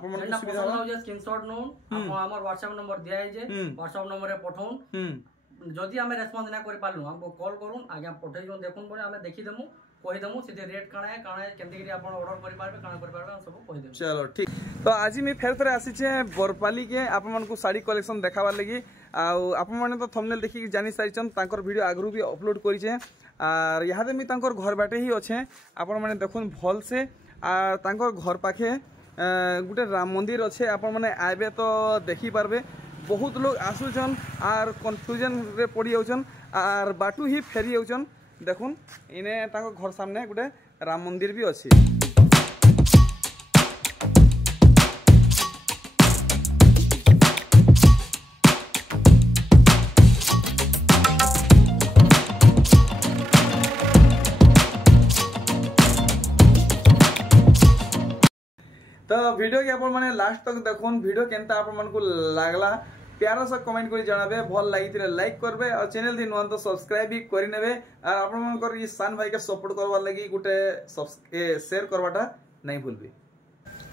आपन मन जेना सुविधा पसंद हो स्क्रीनशॉट नो आपन हमर WhatsApp नंबर दिया है जे WhatsApp नंबर रे पठाउन जदि हमें रेस्पॉन्स ना कर पालु हमको कॉल करूँ आज्ञा पठे जो देखुन पड़े हमें देखी देमु कहि देमु सीधे रेट काना है केमति करी आपण ऑर्डर करि पारबे काना करि पारबे सब कहि देमु। चलो ठीक तो आज मैं फेर थरे आसी छे बरपाली के आपण मन को साड़ी कलेक्शन देखाबार लगी आपण माने तो थंबनेल देखि जानि सारिचन तांकर वीडियो आगरु भी अपलोड करि छे आर यहादे मी तांकर घर बाटे ही अच्छे आपण माने देखुन भल से आ तांकर घर पाखे गुटे राम मंदिर अच्छे आपण माने आबे तो देखि पारबे बहुत लोग आसुचन आर कन्फ्यूजन रे पड़ी जाउचन आर बाटू ही फेरी जाउचन देखुन इने तांको घर सामने गुटे राम मंदिर भी अच्छे। तो वीडियो के आपण माने लास्ट तक देखुन वीडियो केनता आपण मन को लागला प्यारा सा कमेंट करी जणाबे भल लागितले लाइक करबे और चैनल दिन वन तो सब्सक्राइब भी करि नेबे और आपण मन कर ई सान भाई के सपोर्ट करवार लागि गुटे शेयर करवाटा नहीं भूलबे।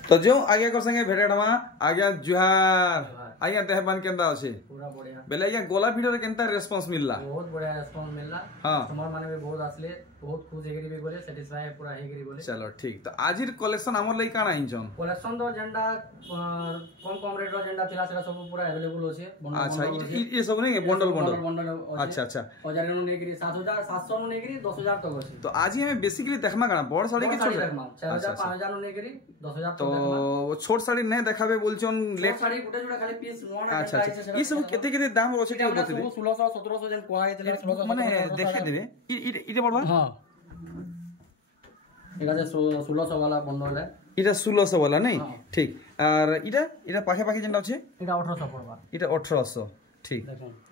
तो जो आगे कर संगे भेटडमा आज्ञा जुहार आज्ञा देहबान केनता अछि पूरा बढ़िया बेले आज्ञा गोला वीडियो रे केनता रिस्पांस मिलला बहुत बढ़िया रिस्पांस मिलला हां कस्टमर माने भी बहुत आसले बहुत खुश हेगरी भी बोले सैटिस्फाई पूरा हेगरी बोले। चलो ठीक तो आजिर कलेक्शन हमर लई काना आइछन कलेक्शन तो जेंडा कम रेट रो जेंडा थिला सेला सब पूरा अवेलेबल होचे। अच्छा ये सब नहीं बंडल बंडल बंडल अच्छा अच्छा 1000 नु नेगरी 7000 700 नु नेगरी 10000 तक होचे। तो आज ही हमें बेसिकली देखमा काना बड़ साड़ी के छोट 4000 5000 नु नेगरी 10000 तो छोट साड़ी नहीं देखाबे बोलछन लेट साड़ी गुटे जुड़ा खाली पीस नोना अच्छा अच्छा ई सब केते केते दाम रोचे के बते 1600 1700 जन कोआ हेतले 1600 माने देखे देबे इटे पड़बा हां एला जे 1600 वाला बंडल है इटा 1600 वाला नहीं ठीक और इटा पाखे पाखे जेंडा अछि इटा 1800 पड़बा इटा 1800 ठीक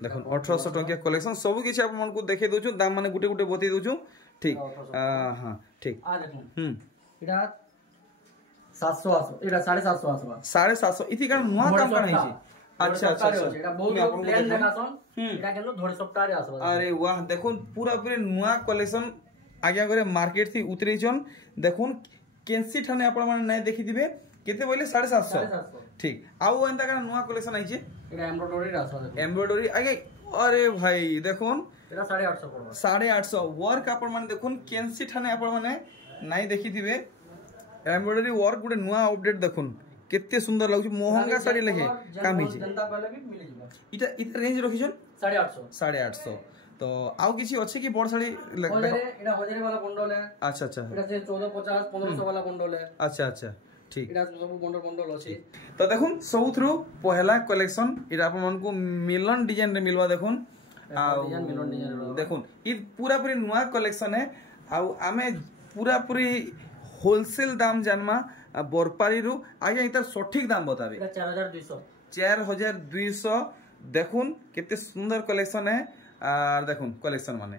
देखो 1800 टंकिया कलेक्शन सब किछ आप मन को देखे दोछु दाम माने गुटे गुटे बते दोछु ठीक हां ठीक आ देखो इटा 700 इटा 750 आसबा 750 इति कारण नुआ काम करै छी। अच्छा अच्छा एटा बहुत प्लान देखासन एटा केनो थोड़े सप्ताह रे आसबा। अरे वाह देखुन पूरा पूरे नुआ कलेक्शन आगे करे मार्केट थी उतरे छन देखुन केंसी ठाने आपण माने नै देखि दिबे केते बोले 750 ठीक आउ एंता का नुआ कलेक्शन आइछे एटा एम्ब्रॉयडरी आसबा एम्ब्रॉयडरी आगे अरे भाई देखुन एटा 850 पड़बा 850 वर्क आपण माने देखुन केंसी ठाने आपण माने नै देखि दिबे एम्ब्रॉयडरी वर्क गुटे नुआ अपडेट देखुन केते सुंदर लागु मोहंगा साड़ी लगे काम हिचे जनता पहले भी मिल जिबा इटा रेंज रखिछन 850 तो आउ किसी अच्छे की बड़ साड़ी एटा 1000 वाला बंडल है। अच्छा अच्छा एटा से 1450 1500 वाला बंडल है। अच्छा अच्छा ठीक एटा सब बंडल अछि। तो देखुन सब थ्रू पहला कलेक्शन एटा अपन मन को मिलन डिजाइन रे मिलवा देखुन मिलन डिजाइन देखुन ई पूरा पूरी नुआ कलेक्शन है आउ आमे पूरा पूरी होलसेल दाम जानमा बरपाली रु आगे इतर सठिक दाम बताबे 4200 देखुन केते सुंदर कलेक्शन है आर देखुन कलेक्शन माने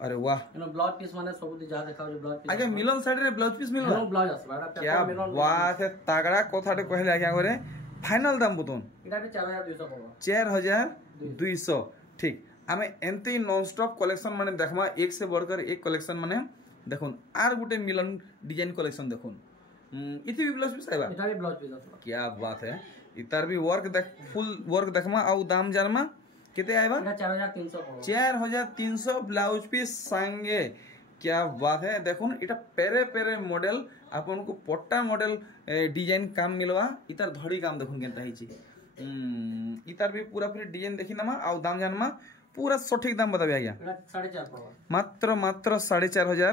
अरे वाह ब्लाउज पीस माने सब जा देखाओ जे ब्लाउज पीस आगे मिलन साइड रे ब्लाउज पीस मिलबा ब्लाउज आसबा क्या बात है तगड़ा कथाटे कहले आगे करे फाइनल दाम बतन एटा भी 4200 पड़बा 4200 ठीक हमें एंते नॉन स्टॉप कलेक्शन माने देखमा एक से बढ़कर एक कलेक्शन माने देखुन आर गुटे मिलन डिजाइन कलेक्शन देखुन इति भी ब्लाउज पीस आइबा इटा भी ब्लाउज पीस आसबा क्या बात है इतार भी वर्क देख फुल वर्क देखमा आउ दाम जानमा केते आइबा 4300 पड़बा 4300 ब्लाउज पीस संगे क्या बात है देखुन इटा पेरे पेरे मॉडल आपन को पट्टा मॉडल डिजाइन काम मिलवा इतार धड़ी काम देखुन केनता हिची इतार भी पूरा पूरी डिजाइन देखि नामा आउ दाम जानमा पूरा सठिक दाम बताबे आज्ञा 4.5 पड़बा मात्र 4500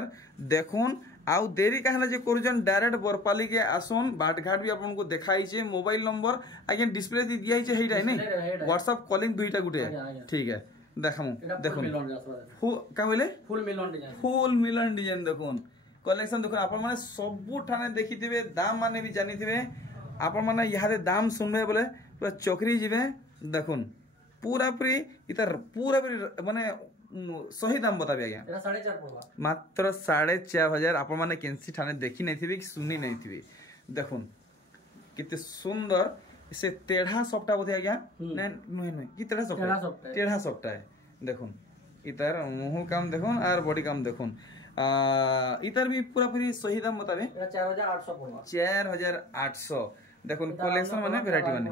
देखुन आउ देरी कहला जे करूजन डायरेक्ट बरपाली के आसोन बाटघाट भी आपन को देखाई छे मोबाइल नंबर आगे डिस्प्ले दी दिया छे हेटा नै व्हाट्सएप कॉलिंग दुईटा गुटे ठीक है देखामु देखुन का बोले फुल मिलन डिजाइन देखुन कलेक्शन देखुन आपन माने सब ठाने देखिथिबे दाम माने भी जानिथिबे आपन माने यारे दाम सुनबे बोले पूरा चोकरी जिवे देखुन पूरा पूरी इतर पूरा पूरी माने सही दाम बताबे आज्ञा एटा 4.5 पड़बा मात्र 4500 आपण माने केंसी ठाने देखि नै थिबे कि सुनी नै थिबे देखुन किते सुंदर से टेढ़ा सपटा बोथे आज्ञा नै नै कि टेढ़ा सपटा है देखुन इतर मुंह काम देखुन और बॉडी काम देखुन इतर भी पूरा पूरी सही दाम बताबे 4800 पड़बा 4800 देखो कलेक्शन माने भेराइटी माने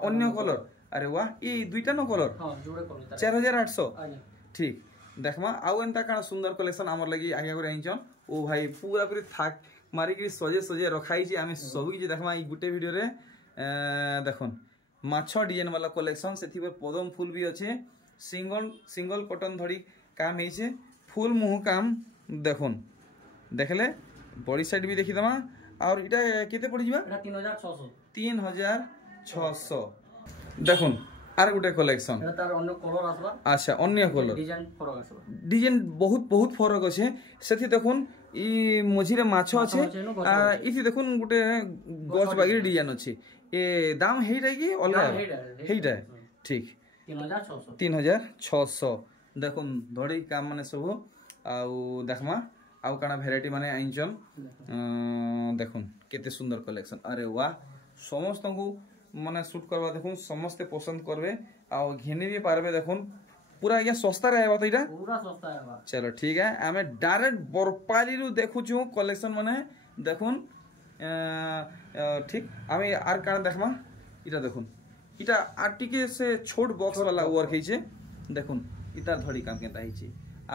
अन्य कलर अरे वाह ये दुईटा न कलर 4800 ठीक देखमा आउ एंता काना सुंदर कलेक्शन हमर लगी आगे करे आइछन ओ भाई पूरा पूरी थाक मारी के सजे सजे रखाई छी आमे सब कि देखमा ई गुटे वीडियो रे देखन माछो डिजाइन वाला कलेक्शन सेथि पर पदम फूल भी अच्छे सिंगल कॉटन धड़ी काम है फुल मुह काम देखुन देखले बॉडी साइड भी देखी दमा और इटा केते पड़ जिबा 3600 देखुन आर गुटे कलेक्शन तार अन्य कलर आसबा अच्छा अन्य कलर डिजाइन बहुत फरक अछि सेथि देखुन ई मझिरे माछो अछि इथि देखुन गुटे गछ बागी डिजाइन अछि ए दाम हेइटा कि अलगा हेइटा ठीक 3600 देखुन धड़ी काम माने सब आउ देखमा आउ काना भेराइटी माने आइचन देखुन केते सुंदर कलेक्शन अरे वाह समस्त को माने शूट करबा देखुन समस्त पसंद करबे आ घेनी भी पारबे देखुन पूरा ये सस्ता रहबा तो इटा पूरा सस्ता रहबा चलो ठीक है हमें डायरेक्ट बरपाली रु देखु छु कलेक्शन माने देखुन ठीक हमें आर काना देखमा इटा देखुन इटा आर्टिके से छोट बॉक्स वाला वर्क है देखुन इतार धड़ी काम केता है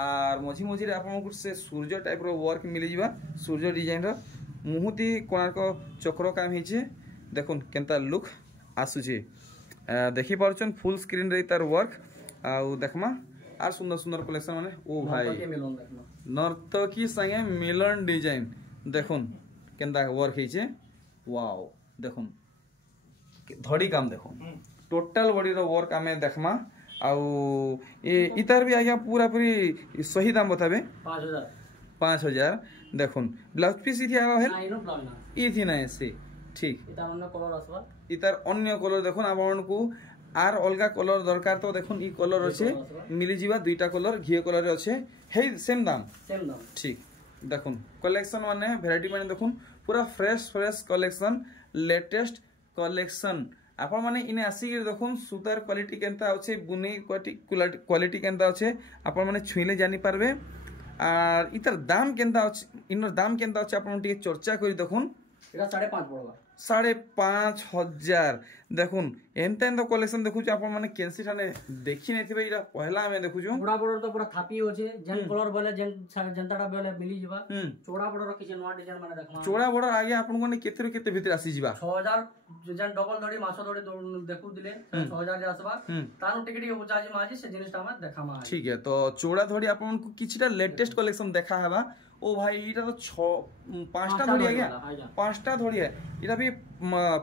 आर मझी मझी रे आपन से सूर्य टाइप रो वर्क मिली जिबा सूर्य डिजाइन रो मुहुती कोणार्क चक्र काम है देखुन केंता लुक आसु देखी पारछन फुल स्क्रीन रे इतार वर्क आउ देखमा आर सुंदर सुंदर कलेक्शन माने ओ भाई नर्तकी संगे मिलन डिजाइन देखुन केंता वर्क है वाओ देखुन धड़ी काम देखो टोटल बॉडी रो वर्क आमे देखमा आउ ए इतार भी आज्ञा पूरा पूरी सही दाम बताबे 5000 देखुन ब्लाउज पीस इथि आवा है इथि नै से ठीक इतार अन्य कलर देखुन आपन को आर अलगा कलर दरकार तो देखुन ई कलर अछि मिली जीवा दुईटा कलर घिए कलर अछि हे सेम दाम ठीक देखुन कलेक्शन माने वैरायटी माने देखुन पूरा फ्रेश कलेक्शन लेटेस्ट कलेक्शन आपण माने इने आसी के देखुन सुतार क्वालिटी केनता अछि बुनी क्वालिटी केनता अछि आपण माने छुइले जानि पारबे आर इतर दाम केनता अछि इनर दाम केनता अछि आपण टिके चर्चा करी देखुन एटा 5.5 पड़बा 5500 देखुन एंता एंता कलेक्शन देखु छी आपण माने केनसी ठाने देखि नै थिबे इरा पहला हमें देखु छु बड़ा बड़ा तो पूरा थापी होचे जेन कलर बोले जेन जनताटा बोले मिली जिबा चोड़ा बड़ा रो किछ नवा डिजाइन माने देखमा चोड़ा बड़ा आगे आपण कोने केते केते भीतर आसी जिबा 6000 जेन डबल धड़ी माछो धड़ी देखु दिले 6000 जे आसबा तानु टिकट के ऊंचा जी माजी से जिनिसटा में देखामा ठीक है तो चोड़ा धड़ी आपण को किछटा लेटेस्ट कलेक्शन देखा हबा ओ भाई इटा तो 5टा धड़ी आ गया 5टा धड़ी है इटा भी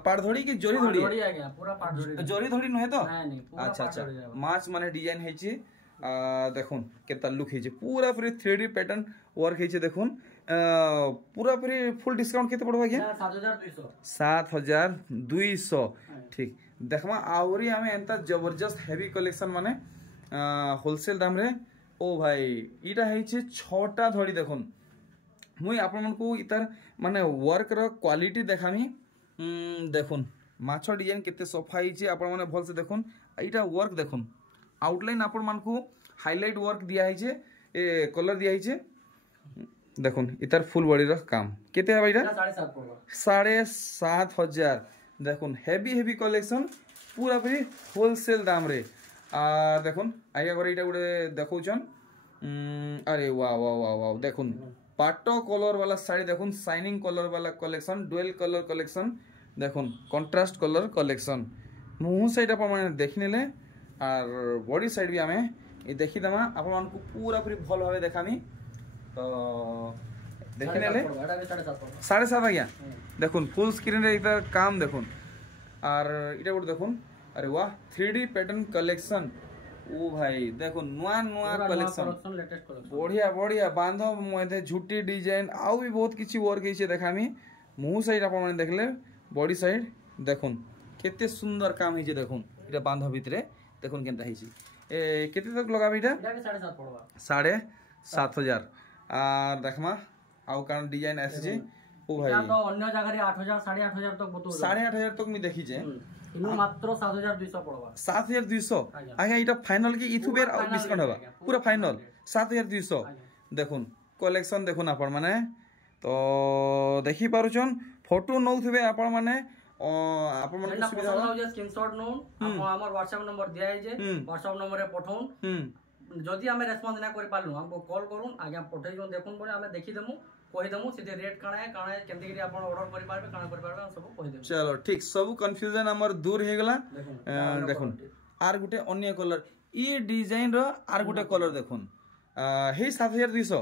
पाड़ धड़ी की जोरी धड़ी आ गया पूरा पाड़ धड़ी जोरी धड़ी नहे तो नहीं पूरा अच्छा माछ माने डिजाइन है छी देखुन केता लुक है छी पूरा पूरी 3D पैटर्न वर्क है छी देखुन पूरा पूरी फुल डिस्काउंट केते पड़बा गया 7200 ठीक देखमा आवरी हमें एंता जबरदस्त हेवी कलेक्शन माने होलसेल दाम रे ओ भाई इटा है छी 6टा धड़ी देखुन मुई आपण मन को इतार माने वर्क रो क्वालिटी देखामी देखुन माछो डिजाइन केते सफा हिची आपण माने भल से देखुन इटा वर्क देखुन आउटलाइन आपण मन को हाईलाइट वर्क दिया हिचे ए कलर दिया हिचे देखुन इतार फुल बॉडी रो काम केते है भाईटा 7500 देखुन हेवी कलेक्शन पूरा पूरी होलसेल दाम रे आ देखुन आइया करे इटा गुडे देखौछन अरे वाह वाह वाह वाह देखुन पाटो कलर वाला साड़ी देखुन शाइनिंग कलर वाला कलेक्शन डुअल कलर कलेक्शन देखुन कंट्रास्ट कलर कलेक्शन मुह साइड आप माने देखिनेले आर बॉडी साइड भी हमें ये देखि दमा आपण मन को पूरा पूरी भल भाबे देखामी तो देखिनेले 7.5 आज्ञा देखुन फुल स्क्रीन रे इता काम देखुन आर इटा गुड देखुन अरे वाह 3D पैटर्न कलेक्शन ओ भाई देखो नुआ कलेक्शन बढ़िया बांधो मधे झुटी डिजाइन आउ भी बहुत किछि वर्क है देखामी मुह साइड आप माने देखले बॉडी साइड देखुन केते सुंदर काम है देखुन इटा बांधो भितरे देखुन केनता है ए केते तक लगाबी इटा 7.5 पड़बा 7500 आ देखमा आउ कान डिजाइन आसी छी ओ भाई या तो अन्य जगह रे 8000 8500 तक बतो 8500 तक मी देखि जे इनो मात्र 7200 पड़बा 7200 आगे इटा फाइनल की इथु बेर डिस्काउंट होबा पूरा फाइनल 7200 देखुन कलेक्शन देखुन आपण माने तो देखि पारुछन फोटो नौथबे आपण माने आपण मन सुविधा हो स्क्रीनशॉट नो हमर व्हाट्सएप नंबर दिया है जे व्हाट्सएप नंबर रे पठाउन जदि हमें रेस्पॉन्स ना कर पालु हमको कॉल करूँ आज्ञा पठे जो देखुन बोले हमें देखी देमु कहि देमु सीधे रेट काना है केमति कि आपण ऑर्डर करि पारबे काना करि पारबे सब कहि देमु। चलो ठीक सब कंफ्यूजन हमर दूर हे गेला। देखुन आर गुटे अन्य कलर ई डिजाइन रो आर गुटे कलर देखुन हे 7200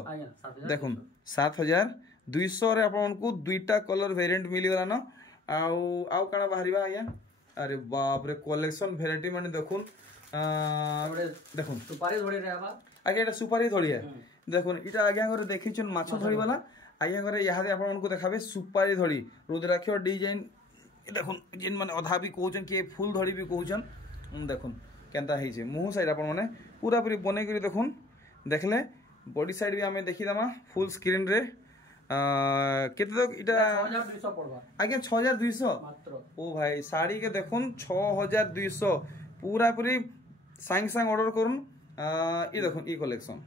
देखुन 7200 रे आपण को दुईटा कलर वेरिएंट मिली गला न आउ काना बाहरिबा आज्ञा अरे बाप रे कलेक्शन वेराइटी माने देखुन देखुन सुपारी धोड़ी रे आबा आगे एटा सुपारी धोड़ी है देखुन इटा आगे घरे देखिछन माछो धोड़ी वाला आगे घरे यादे आपण मन को देखाबे सुपारी धोड़ी रुद्राक्ष डिजाइन देखुन जिन माने अधा भी कहउछन के फुल धोड़ी भी कहउछन देखुन केनता हेछे मुह साइड आपण माने पूरा पूरी बने करी देखुन देखले बॉडी साइड भी हमें देखि दमा फुल स्क्रीन रे केते तक इटा 6200 पड़बा आगे 6200 मात्र ओ भाई साड़ी के देखुन 6200 पूरा पूरी सांग सांग ऑर्डर करूँ ये देखो ये कलेक्शन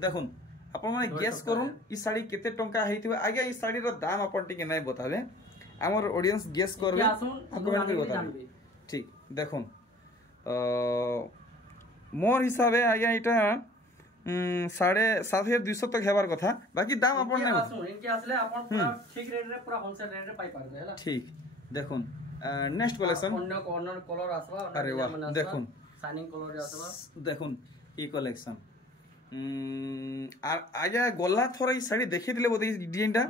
देखुन आपण माने गेस करूँ ई साड़ी केते टंका हेतिबा आगे ई साड़ी रो दाम आपण टिके नै बताबे हमर ऑडियंस गेस करबे कमेंट कर बताबे ठीक देखुन मोर हिसाबे आगे इटा 7200 तक हेबार कथा बाकी दाम आपण नै इनके असले आपण पूरा ठीक रेट रे पूरा होलसेल रेट रे पाई पारबे हैला ठीक देखुन नेक्स्ट कलेक्शन अन्य कॉर्नर कलर आसबा अरे वाह देखुन शाइनिंग कलर आसबा देखुन ई कलेक्शन आजा गोला थोड़ा ई साड़ी देखि दिले बोदे डिजाइनटा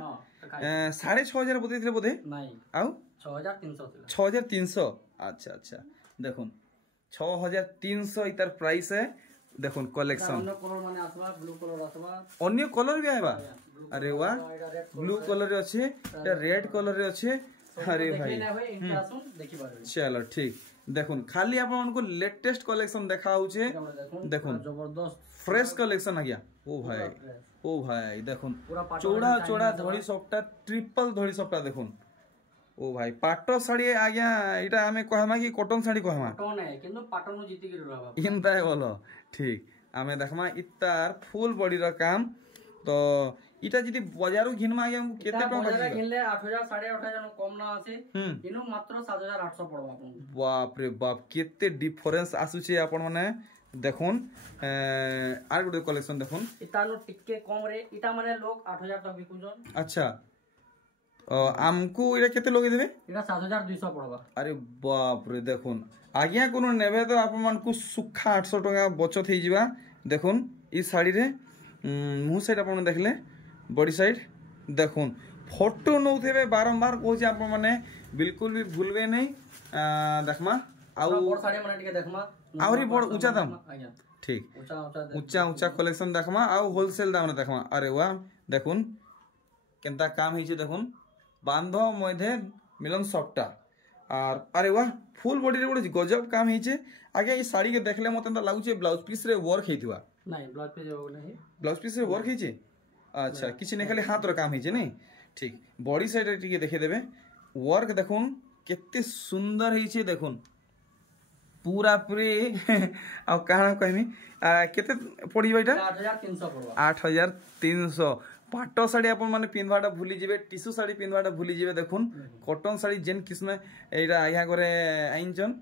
6500 बोदे दिले बोदे नाही आउ 6300 थिला 6300 अच्छा अच्छा देखुन 6300 इतर प्राइस है देखुन कलेक्शन अन्य कलर माने आसबा ब्लू कलर आसबा अन्य कलर भी आबा अरे वाह ब्लू कलर रे अछि एटा रेड कलर रे अछि अरे भाई चलो ठीक देखुन खाली आपण को लेटेस्ट कलेक्शन देखा होचे देखुन जबरदस्त फ्रेश कलेक्शन आ गया ओ भाई देखुन चौड़ा चौड़ा धड़ी सबटा ट्रिपल धड़ी सबटा देखुन ओ भाई पाटो साड़ी आ गया इटा हमें कहमा कि कॉटन साड़ी कहमा कॉटन है किंतु पाटन जीती के रहबा इनता है बोलो ठीक हमें देखमा इतार फुल बॉडी रा काम तो इटा जदी बाजारो घिनमा आगे हमको केते टका बाजार घिनले 8000 8500 कम ना आसे इनु मात्र 7800 पड़बा आपन बाप रे बाप केते डिफरेंस आसुचे आपन माने देखुन आर गुटे कलेक्शन देखुन इतानो टिके कम रे इटा माने लोग 8000 तक बिकुजन अच्छा हमको इटा केते लोगे देबे इटा 7200 पड़बा अरे बाप रे देखुन आज्ञा कोनो नेबे तो आपन मन को सुखा 800 टका बचत हे जिबा देखुन ई साड़ी रे मुह साइड आपन देखले बॉडी साइड देखुन फोटो नौथे बारंबार कहूँ आप माने बिल्कुल भी भूलबे नहीं देखमा आउ साड़ी माने टिके देखमा आउरी बड़ ऊंचा दाम ठीक ऊंचा ऊंचा कलेक्शन देखमा आउ होलसेल दाम देखमा अरे वाह देखुन केनता काम हिचे देखुन बांध मध्य मिलन सबटा और अरे वाह फुल बॉडी रे बड़ गजब काम हिचे आगे ई साड़ी के देखले मते लागुचे ब्लाउज पीस रे वर्क हेतिवा नहीं ब्लाउज पीस रे वर्क हिचे अच्छा किसी ने खाली हाथ रो काम हिचे नहीं ठीक बॉडी साइड रे टिके देखि देबे वर्क देखुन केते सुंदर हिचे देखुन पूरा पूरी आ काना कहमी केते पड़ी बेटा 8300 पड़वा 8300 पाटो साड़ी अपन माने पिनवाटा भूली जिवे टिश्यू साड़ी पिनवाटा भूली जिवे देखुन कॉटन साड़ी जेन किस्म एटा या करे आइनचन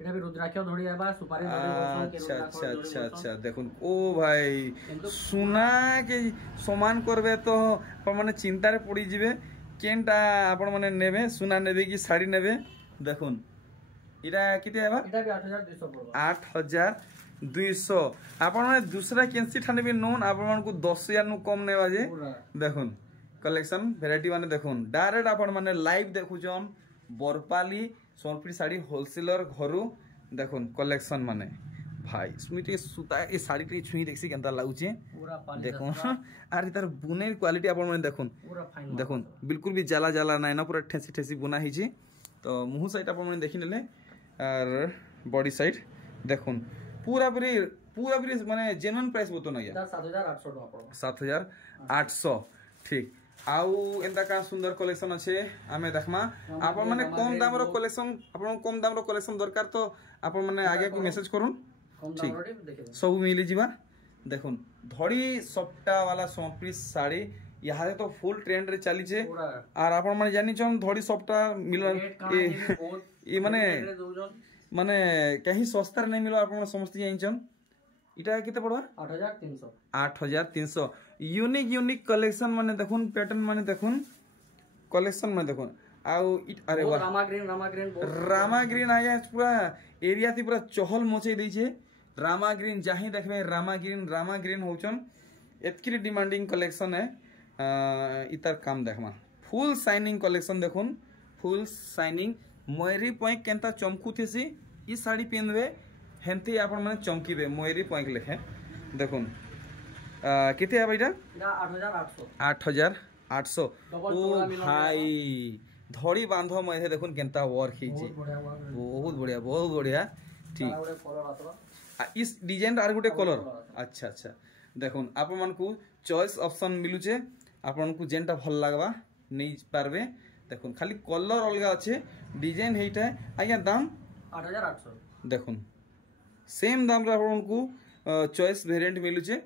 एटा भी रुद्राक्ष धोड़ी आबा सुपारी धोड़ी अच्छा अच्छा अच्छा अच्छा देखुन ओ भाई सुना के समान करबे तो अपन माने चिंता रे पड़ी जिवे केनटा अपन माने नेबे सुना नेबे कि साड़ी नेबे देखुन इटा किते आबा इटा भी 8200 पड़बा 8200 अपन माने दूसरा केंसी ठाने भी नोन अपन मान को 10000 नु कम नेबा जे देखुन कलेक्शन वैरायटी माने देखुन डायरेक्ट अपन माने लाइव देखुजन बरपाली सोनपुरी साड़ी होलसेलर घरु देखुन कलेक्शन माने भाई स्मिटे सुता ए साड़ी टे छुई देखसी केनता लागुचे पूरा पानी देखुन आर तार बुने क्वालिटी अपन माने देखुन पूरा फाइन देखुन बिल्कुल भी जाला जाला नै ना पूरा ठेसी ठेसी बुना हिची तो मुह साइड अपन माने देखि नेले और बॉडी साइड देखुन पूरा पूरी माने जेन्युइन प्राइस बतो ना या 7800 टका पड़ो 7800 ठीक आउ एंता का सुंदर कलेक्शन अच्छे आमे देखमा आपन माने कम दाम रो कलेक्शन आपन कम दाम रो कलेक्शन दरकार तो आपन माने आगे को मेसेज करूं ठीक सब मिली जिबा देखुन धड़ी सप्ता वाला 100 पीस साड़ी यहाँ तो फुल ट्रेंड रे चली छे और आपण माने जानि छन धड़ी सबटा मिलन ए माने कहीं सस्ता नहीं मिलो आपण समस्त जानि छन इटा केते पड़वा 8300 यूनिक कलेक्शन माने देखुन पैटर्न माने देखुन कलेक्शन माने देखुन आउ अरे वाह रामा ग्रीन आया पूरा एरिया थी पूरा चहल मचई दै छे रामा ग्रीन जाही देखबे रामा ग्रीन होचन एतकी डिमांडिंग कलेक्शन है इतर काम देखमा फुल शाइनिंग कलेक्शन देखुन फुल शाइनिंग मयूरी पॉइंट केनता चमकू थेसी ई साड़ी पिनबे हेंती आपण माने चमकीबे मयूरी पॉइंट लेखे देखुन केते है भाईटा 8800 ओ भाई धड़ी बांध मध्य देखुन केनता वर्क हिचे बहुत बढ़िया ठीक इस डिजाइन आर गुटे कलर अच्छा देखुन आप मन को चॉइस ऑप्शन मिलुचे आपन को जेनटा भल लागबा नहीं पारबे देखुन खाली कलर अलगा अच्छे डिजाइन हेटा आज्ञा दाम 8800 देखुन सेम दाम रे आपन को चॉइस वेरिएंट मिलुचे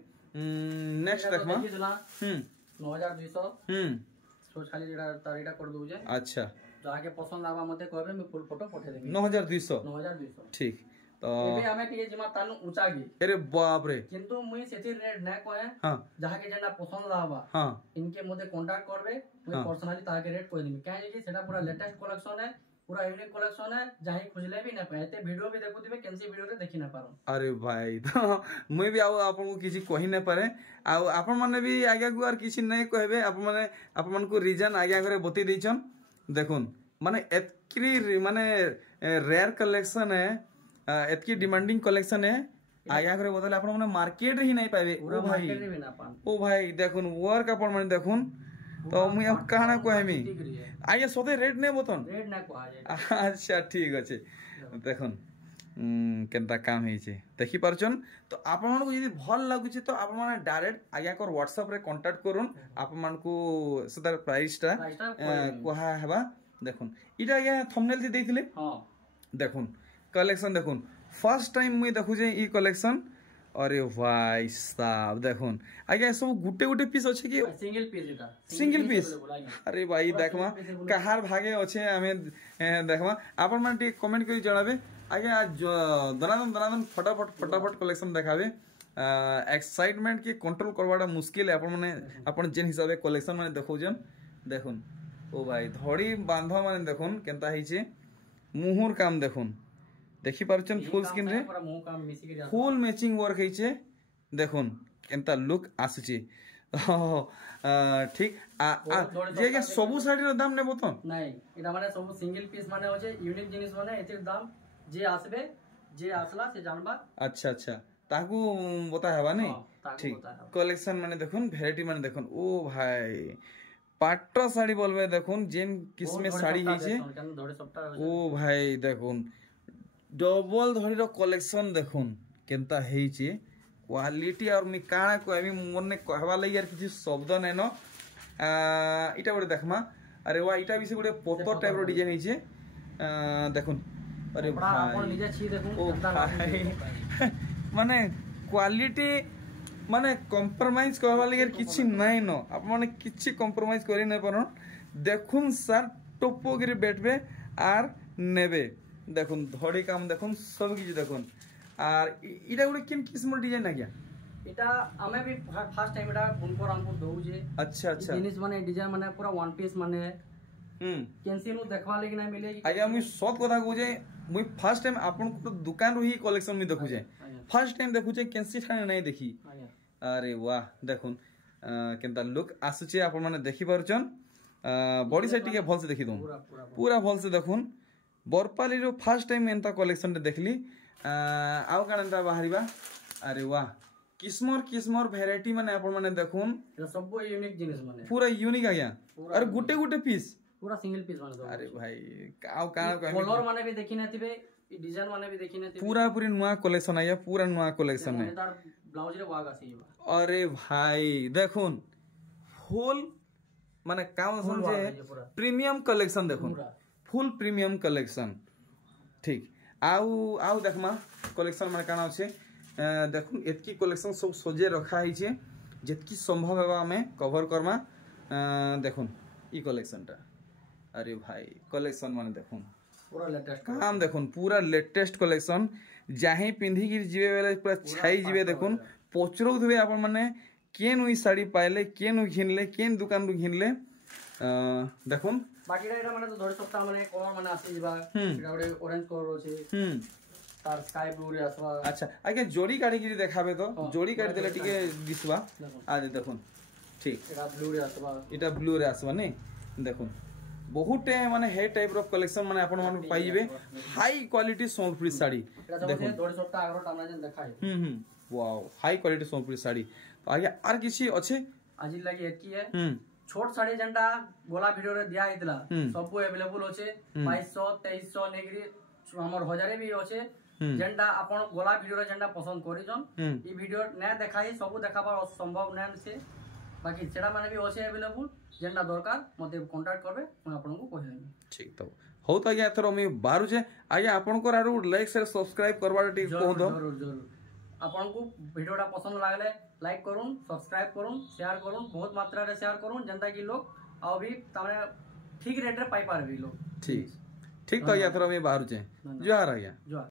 नेक्स्ट देखमा 9200 तो खाली जेडा तारीटा कर दोजे अच्छा जाके पसंद आबा मते कहबे मैं फुल फोटो पठे देबी 9200 ठीक तो एबे हमें टिके जमा तानु ऊंचा गी अरे बाप रे किंतु मुई सेति रेट न कहे हां जाके जेना पसंद लाबा हां इनके मते कांटेक्ट करबे मुई पर्सनली ताके रेट कोइ देबी काहे कि सेटा पूरा लेटेस्ट कलेक्शन है पूरा यूनिक कलेक्शन है जाही खुजले भी न पाए ते वीडियो भी देखु दिबे केनसी वीडियो रे देखि न पारो अरे भाई तो मुई भी आउ आपन को किछि कहि न पारे आ आपन माने भी आगे को आर किछि नै कहबे आपन मन को रीजन आगे करे बति दैछन देखुन माने एतकी माने रेयर कलेक्शन है एतकी डिमांडिंग कलेक्शन है आया करे बदले आपन माने मार्केट रे ही नहीं पाबे ओ भाई देखुन वर्क आपन माने देखुन तो मुई अब कहना कहमी आइए सोते रेट नै बतन रेट ना कहा अच्छा ठीक अछि देखुन केनता काम हे छे देखि परछन तो आपन मन को यदि भल लागु छे तो आपन माने डायरेक्ट आया कर WhatsApp रे कांटेक्ट करूम आपन मन को सदर प्राइस ता कोहा हेबा देखुन इटा या थंबनेल दे देथिले हां देखुन कलेक्शन देखुन फर्स्ट टाइम मुई देखु जे ई कलेक्शन अरे भाई साहब देखुन आगे सब गुटे पीस अच्छे कि सिंगल पीस अरे भाई देखमा कहार भागे अच्छे हमें देखमा आपन मन टी कमेंट करी जणाबे आगे दनादन फटाफट कलेक्शन देखाबे एक्साइटमेंट के कंट्रोल करवाटा मुश्किल है आपन माने आपन जेन हिसाबे कलेक्शन माने देखौजन देखुन ओ भाई धड़ी बांध माने देखुन केनता हिचे मुहुर काम देखुन देखि पारछन फुल स्क्रीन रे फुल मैचिंग वर्क हेचे देखुन केनता लुक आसुची ठीक जे के सबु साड़ी रो दाम ने बतन नहीं एटा माने सब सिंगल पीस माने होचे यूनिक जिनिस माने एतिर दाम जे आसबे जे आसला से जानबा अच्छा ताकू बता हेबा नहीं ठीक कलेक्शन माने देखुन वैरायटी माने देखुन ओ भाई पाटो साड़ी बोलबे देखुन जेन किस्मे साड़ी हेचे ओ भाई देखुन डबल धड़ी रो कलेक्शन देखुन केनता हेचे क्वालिटी और मी काना कहबी मोने कहबा लई यार किछि शब्द नै न इटा बडे देखमा अरे वाह इटा भी से बडे पत्थर टाइप रो डिजाइन हेचे देखुन अरे भाई आपण निजे छी देखुन माने क्वालिटी माने कंप्रोमाइज कहबा लई यार किछि नै न आप माने किछि कंप्रोमाइज करि नै परन देखुन सर टोपोगिरी बैठबे आर नेबे देखुन धड़ी काम देखुन सब किछ देखुन आर इटा गुडे किन किस्म डिजाइन आ गया इटा हमें भी फर्स्ट टाइम इटा बुनकर हमको दउ जे अच्छा जिनिस माने डिजाइन माने पूरा वन पीस माने केनसी नु देखवा लेकिन ना मिले आया मुई सब कथा को जे मुई फर्स्ट टाइम आपन को दुकान रो ही कलेक्शन में देखु जे फर्स्ट टाइम देखु जे केनसी ठाने नहीं देखी अरे वाह देखुन केनता लुक आसुचे आपन माने देखि परछन बॉडी साइड टिके भल से देखि दउ पूरा भल से देखुन Barpali row first time एंता collection देखली आउ कानता बाहरिबा अरे वाह किस्मर वैरायटी माने आपन माने देखुन सब यूनिक जिनिस माने पूरा यूनिक आ गया अरे गुटे पीस पूरा सिंगल पीस माने अरे भाई आउ काना कलर माने भी देखि नथिबे डिजाइन माने भी देखि नथिबे पूरी नुआ कलेक्शन आया पूरा नुआ कलेक्शन है तार ब्लाउज रे वाग आसीबा अरे भाई देखुन फुल माने काम समझे प्रीमियम कलेक्शन देखुन फुल प्रीमियम कलेक्शन ठीक आउ देखमा कलेक्शन माने काना अछि देखुन एतकी कलेक्शन सब सजे रखा हिचे जेतकी संभव हेबा हमें कवर करमा देखुन ई कलेक्शन टा अरे भाई कलेक्शन माने देखुन पूरा लेटेस्ट काम देखुन पूरा लेटेस्ट कलेक्शन जाही पिंधी गिर जीवे बेले पूरा छाई जीवे देखुन पचरौ थबे आपण माने केन ई साड़ी पाइले केन घिनले केन दुकान रु घिनले देखुन बाकी एटा माने तो धरि सप्ताह माने कलर माने आसी जिबा एटा ओडे ऑरेंज कलर अछि तार स्काई ब्लू रे आसवा अच्छा आगे जोड़ी काढी गिरी देखाबे तो जोड़ी काढी देले टिके दिसवा आज देखुन ठीक एटा ब्लू रे आसवा एटा ब्लू रे आसवा नै देखुन बहुत माने हे टाइप ऑफ कलेक्शन माने आपण मन पाई जिवे हाई क्वालिटी सोनपुरी साड़ी देखो धरि सप्ताह आगरो टामना जन देखाय wow high quality Sonpuri sari तो आगे आर किछि अछि आज लगी एतकी है छोट साड़ी जंटा गोला वीडियो रे दिया हितला सब अवेलेबल होचे 2200 2300 नेगरी हमर हजारे भी होचे जेंटा आपण गोला वीडियो रे जेंटा पसंद करी जन ई वीडियो ने देखाई सब देखाबा संभव नै से बाकी सेडा माने भी होचे अवेलेबल जेंटा दरकार मते कांटेक्ट करबे मैं आपन को कहि देबी ठीक तो हो तो आगे एथरो मी बाहर जे आगे आपन को आरो लाइक शेयर सब्सक्राइब करबा टी को दो जरूर जरूर आपन को वीडियोटा पसंद लागले लाइक करून सब्सक्राइब करून शेयर करून बहुत मात्रा रे शेयर करून जनता की लोग आ भी तमे ठीक रेट रे पाई पारबी लोग ठीक ठीक तो आगे एथरो मी बाहर जे जोहार आज्ञा जोहार।